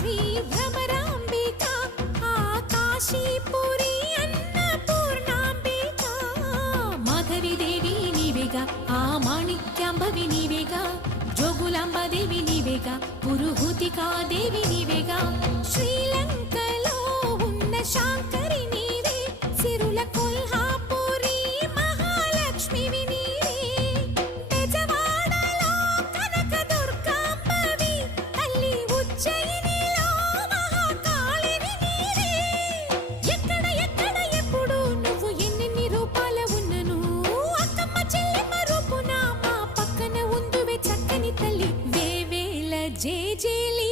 శ్రీ భ్రమరాంబిక ఆ కాశీపురి అన్నపూర్ణాంబిక మాధవి దేవి నీవేగా ఆ మాణిక్యాంబవి నీవేగా జోగులాంబ దేవి నీవేగా పురుహూతికా దేవి నీవేగా శ్రీలంకలో ఉన్న శాంకరి నీవే సిరుల కొల్హాపురి మహాలక్ష్మివి నీవే బెజవాడలో కనక దుర్గాంబవి తల్లి ఉజ్జయినిలో మహాకాళివి నీవే ఎక్కడ ఎక్కడ ఎప్పుడు నువ్వు ఎన్నెన్ని రూపాల ఉన్నను అక్కమ్మ చెల్లెమ్మ రూపున మా పక్కన ఉందువే చక్కని తల్లి వేవేల జేజేలి